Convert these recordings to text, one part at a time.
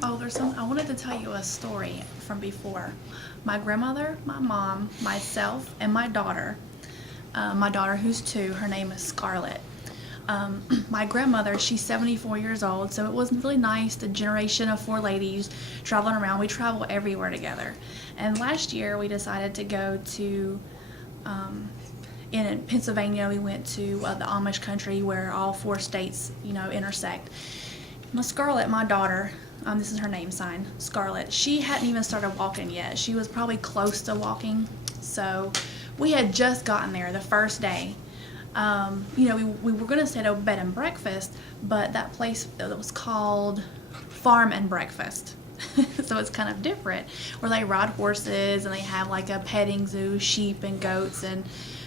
Oh, I wanted to tell you a story from before. My grandmother, my mom, myself, and my daughter who's 2, her name is Scarlett. My grandmother, she's 74 years old, so it was really nice, the generation of 4 ladies traveling around. We travel everywhere together. And last year we decided to go to, in Pennsylvania, we went to the Amish country where all 4 states, intersect. Scarlett, my daughter, this is her name sign, Scarlett, she hadn't even started walking yet. She was probably close to walking. So we had just gotten there the first day. We were going to stay at a bed and breakfast, but that place, it was called Farm and Breakfast. So it's kind of different, where they ride horses and they have like a petting zoo, sheep and goats, and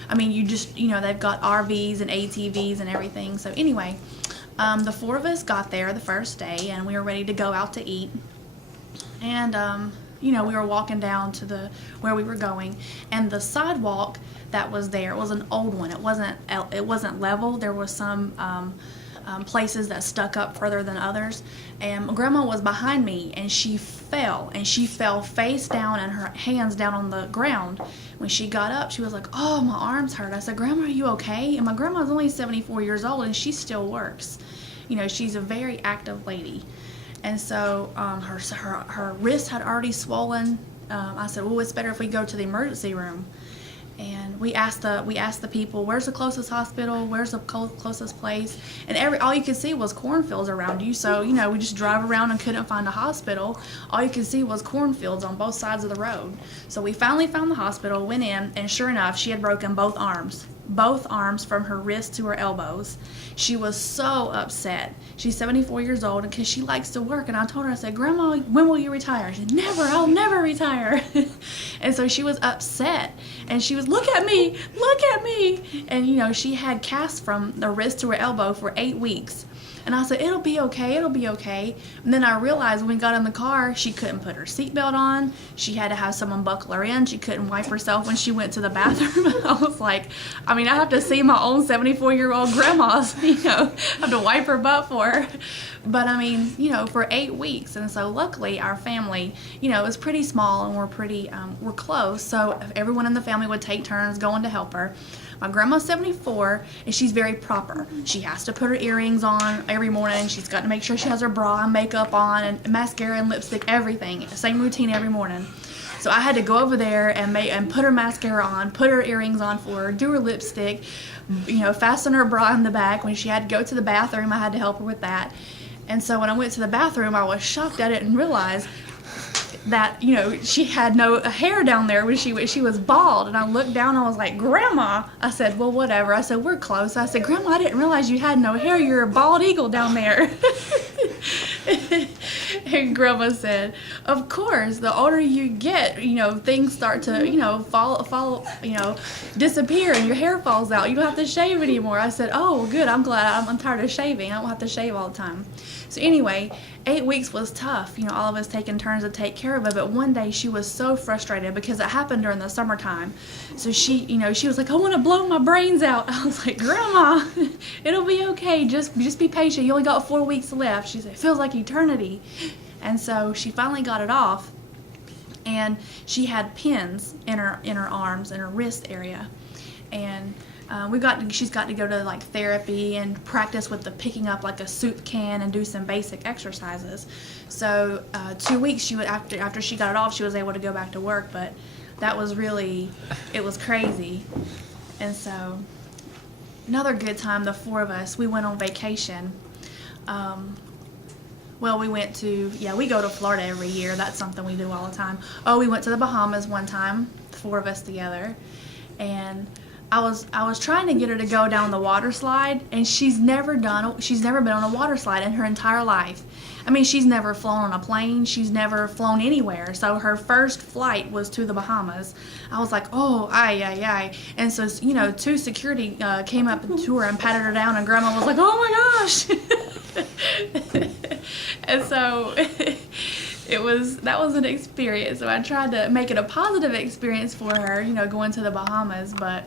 they've got RVs and ATVs and everything. So anyway, the 4 of us got there the first day and we were ready to go out to eat. And, we were walking down to where we were going, and the sidewalk that was there was an old one. It wasn't level. There was some places that stuck up further than others. And my grandma was behind me, and she fell face down and her hands down on the ground. When she got up, she was like, "Oh, my arms hurt." I said, "Grandma, are you okay?" And my grandma's only 74 years old, and she still works. She's a very active lady. And so her wrist had already swollen. I said, "Well, it's better if we go to the emergency room." And we asked the people, "Where's the closest hospital? Where's the closest place?" And all you could see was cornfields around you. So we just drive around and couldn't find a hospital. All you could see was cornfields on both sides of the road. So we finally found the hospital, went in, and sure enough, she had broken both arms from her wrist to her elbows. She was so upset. She's 74 years old, and because she likes to work. And I told her, I said, "Grandma, when will you retire?" She said, "Never, I'll never retire." And so she was upset, and she was, look at me. And she had casts from the wrist to her elbow for 8 weeks. And I said, it'll be okay. And then I realized when we got in the car, she couldn't put her seatbelt on. She had to have someone buckle her in. She couldn't wipe herself when she went to the bathroom. I was like, I have to see my own 74-year-old grandma, have to wipe her butt for her. But for 8 weeks. And so luckily our family, is pretty small, and we're close. So everyone in the family would take turns going to help her. My grandma's 74, and she's very proper. She has to put her earrings on every morning. She's got to make sure she has her bra and makeup on, and mascara and lipstick, everything. Same routine every morning. So I had to go over there and put her mascara on, put her earrings on for her, do her lipstick, fasten her bra in the back. When she had to go to the bathroom, I had to help her with that. And so when I went to the bathroom, I was shocked I didn't realize that she had no hair down there when she was bald. And I looked down and I was like, "Grandma," I said, "Well, whatever." I said, "We're close." I said, "Grandma, I didn't realize you had no hair. You're a bald eagle down there." And Grandma said, "Of course, the older you get, things start to fall, disappear, and your hair falls out. You don't have to shave anymore." I said, "Oh, good. I'm glad. I'm tired of shaving. I don't have to shave all the time." So anyway, 8 weeks was tough, all of us taking turns to take care of it. But one day she was so frustrated because it happened during the summertime. So she was like, "I want to blow my brains out." I was like, "Grandma, it'll be okay. Just be patient. You only got 4 weeks left." She said, "It feels like eternity." And so she finally got it off, and she had pins in her arms, in her wrist area. And she's got to go to like therapy and practice with the picking up like a soup can and do some basic exercises. So 2 weeks after she got it off, she was able to go back to work. But that was it was crazy. And so another good time, the 4 of us, we went on vacation. We go to Florida every year. That's something we do all the time. Oh, we went to the Bahamas one time, the 4 of us together, and I was trying to get her to go down the water slide, and she's never been on a water slide in her entire life. She's never flown on a plane. She's never flown anywhere. So her first flight was to the Bahamas. I was like, "Oh, aye." And so, 2 security came up to her and patted her down, and Grandma was like, "Oh my gosh." And so that was an experience. So I tried to make it a positive experience for her, going to the Bahamas. But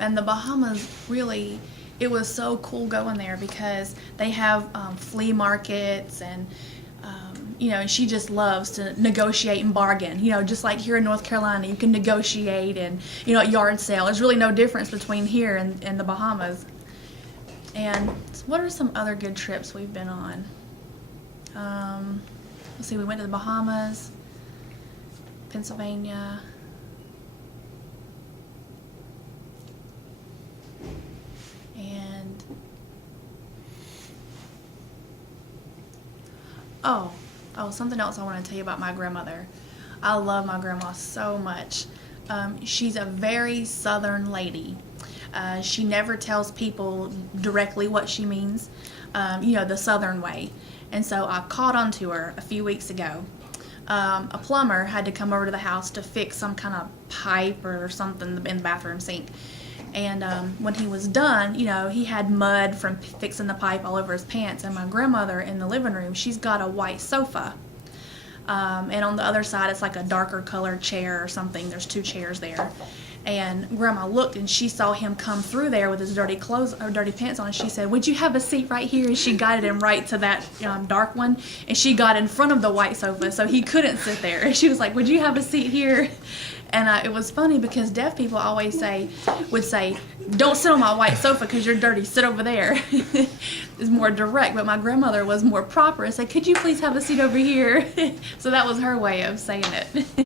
and the Bahamas really, it was so cool going there because they have flea markets and and she just loves to negotiate and bargain. Just like here in North Carolina, you can negotiate and, at yard sale. There's really no difference between here and the Bahamas. And what are some other good trips we've been on? Let's see, we went to the Bahamas, Pennsylvania. And, something else I want to tell you about my grandmother. I love my grandma so much. She's a very Southern lady. She never tells people directly what she means, the Southern way. And so I caught on to her a few weeks ago. A plumber had to come over to the house to fix some kind of pipe or something in the bathroom sink. And when he was done, he had mud from fixing the pipe all over his pants. And my grandmother in the living room, she's got a white sofa. And on the other side, it's like a darker colored chair or something. There's 2 chairs there. And Grandma looked and she saw him come through there with his dirty clothes or dirty pants on. And she said, "Would you have a seat right here?" And she guided him right to that dark one. And she got in front of the white sofa so he couldn't sit there. And she was like, "Would you have a seat here?" And it was funny because deaf people always would say, "Don't sit on my white sofa because you're dirty. Sit over there." It's more direct, but my grandmother was more proper and said, "Could you please have a seat over here?" So that was her way of saying it.